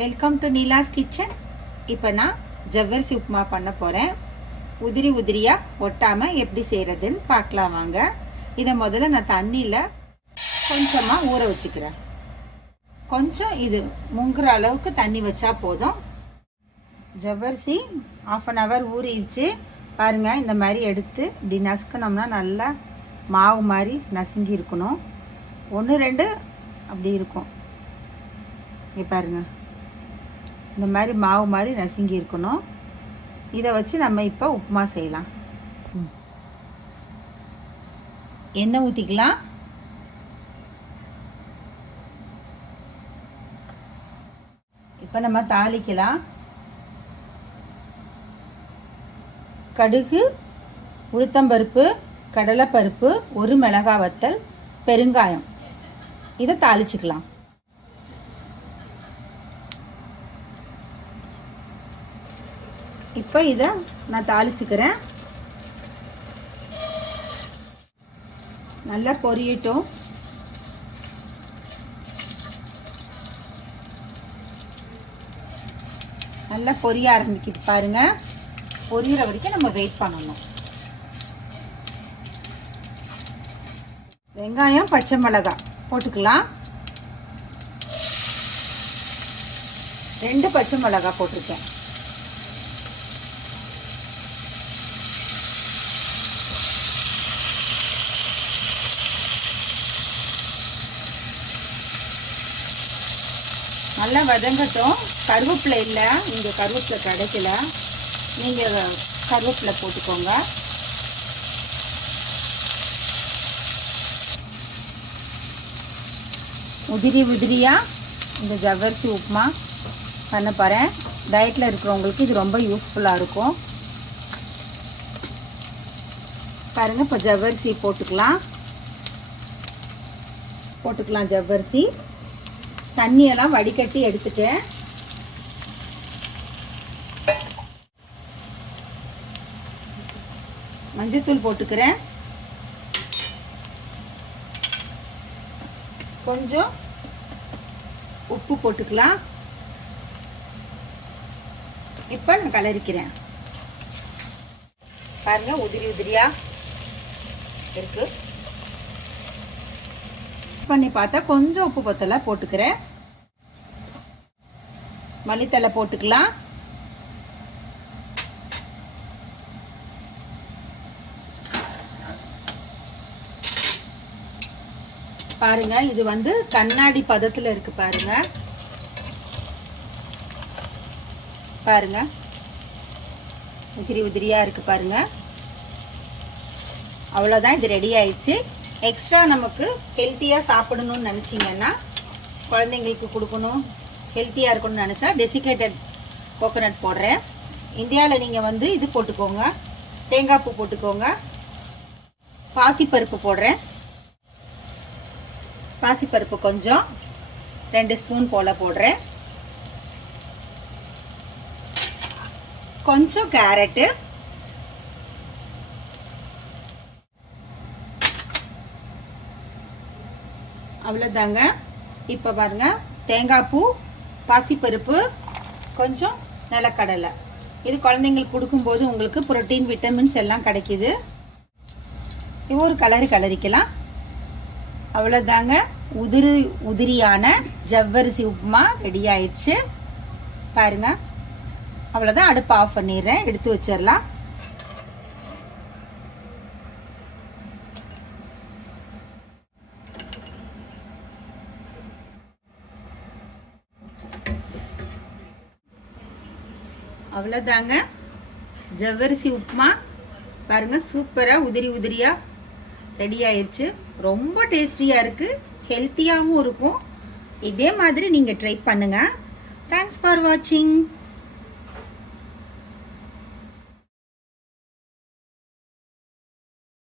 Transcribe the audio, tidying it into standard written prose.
Welcome to Neela's kitchen. இப்போ நான் ஜவ்வரிசி உப்புமா பண்ண போகிறேன். உதிரி உதிரியாக ஒட்டாமல் எப்படி செய்கிறதுன்னு பார்க்கலாம் வாங்க. இதை முதல்ல நான் தண்ணியில் கொஞ்சமாக ஊற வச்சுக்கிறேன். கொஞ்சம் இது முங்குற அளவுக்கு தண்ணி வச்சா போதும். ஜவ்வரிசி 1/2 hour ஊறிடுச்சு பாருங்கள். இந்த மாதிரி எடுத்து இப்படி நசுக்கணும்னா நல்லா மாவு மாதிரி நசுங்கி இருக்கணும். 1-2 அப்படி இருக்கும். இங்கே பாருங்கள், இந்த மாதிரி மாவு மாதிரி நசுங்கி இருக்கணும். இதை வச்சு நம்ம இப்போ உப்புமா செய்யலாம். எண்ணெய் ஊற்றிக்கலாம். இப்போ நம்ம தாளிக்கலாம். கடுகு, உளுத்தம்பருப்பு, கடலைப்பருப்பு, 1 மிளகாய் வத்தல், பெருங்காயம், இதை தாளிச்சுக்கலாம். இப்போ இதை நான் தாளிச்சுக்கிறேன். நல்லா பொரியட்டும். நல்லா பொரிய ஆரம்பிக்குது பாருங்க. பொரியிற வரைக்கும் நம்ம வெயிட் பண்ணணும். வெங்காயம், பச்சை மிளகாய் போட்டுக்கலாம். 2 பச்சை மிளகாய் போட்டிருக்கேன். நல்லா வதங்கட்டும். கருவேப்பிலை இல்லை, இங்கே கருவேப்பிலை கிடைக்கல, நீங்கள் கருவேப்பிலை போட்டுக்கோங்க. உதிரி உதிரியாக இந்த ஜவ்வரிசி உப்புமா பண்ண போகிறேன். டயட்டில் இருக்கிறவங்களுக்கு இது ரொம்ப யூஸ்ஃபுல்லாக இருக்கும். பாருங்கள், இப்போ ஜவ்வரிசி போட்டுக்கலாம். ஜவ்வரிசி தண்ணியெல்லாம் வடிகட்டி எடுத்துட்டேன். மஞ்சத்தூள் போட்டுக்கிறேன். கொஞ்சம் உப்பு போட்டுக்கலாம். இப்போ நான் கலரிக்கிறேன். பாருங்க, உதிரி உதிரியா இருக்கு. பண்ணி பார்த்தா கொஞ்சம் உப்பு பத்தலை போட்டுக்கிறேன். மல்லித்தலை போட்டுக்கலாம். பாருங்க, இது வந்து கண்ணாடி பதத்துல இருக்கு பாருங்க. பாருங்க, உதிரி உதிரியா இருக்கு பாருங்க. அவ்வளோதான், இது ரெடி ஆயிடுச்சு. எக்ஸ்ட்ரா நமக்கு ஹெல்த்தியாக சாப்பிடணும்னு நினச்சிங்கன்னா, குழந்தைங்களுக்கு கொடுக்கணும், ஹெல்த்தியாக இருக்கணும்னு நினச்சா டெசிகேட்டட் கோகோனட் போடுறேன். இந்தியாவில் நீங்கள் வந்து இது போட்டுக்கோங்க, தேங்காய் பூ போட்டுக்கோங்க. பாசிப்பருப்பு போடுறேன். பாசிப்பருப்பு கொஞ்சம் 2 ஸ்பூன் போல் போடுறேன். கொஞ்சம் கேரட்டு, அவ்வளோதாங்க. இப்போ பாருங்க, தேங்காய் பூ, பாசிப்பருப்பு, கொஞ்சம் நிலக்கடலை. இது குழந்தைங்களுக்கு கொடுக்கும்போது உங்களுக்கு புரோட்டீன், விட்டமின்ஸ் எல்லாம் கிடைக்கிது. இது ஒரு கலரிக்கலாம். அவ்வளோதாங்க, உதிரியான ஜவ்வரிசி உப்புமா ரெடி ஆயிடுச்சு பாருங்க. அவ்வளோதான், அடுப்பு ஆஃப் பண்ணிடுறேன், எடுத்து வச்சிடலாம். அவ்வளோதாங்க, ஜவ்வரிசி உப்புமா பாருங்க, சூப்பராக உதிரி உதிரியாக ரெடி ஆயிடுச்சு. ரொம்ப டேஸ்டியாக இருக்குது, ஹெல்த்தியாகவும் இருக்கும். இதே மாதிரி நீங்கள் ட்ரை பண்ணுங்கள். தேங்க்ஸ் ஃபார் வாட்சிங்.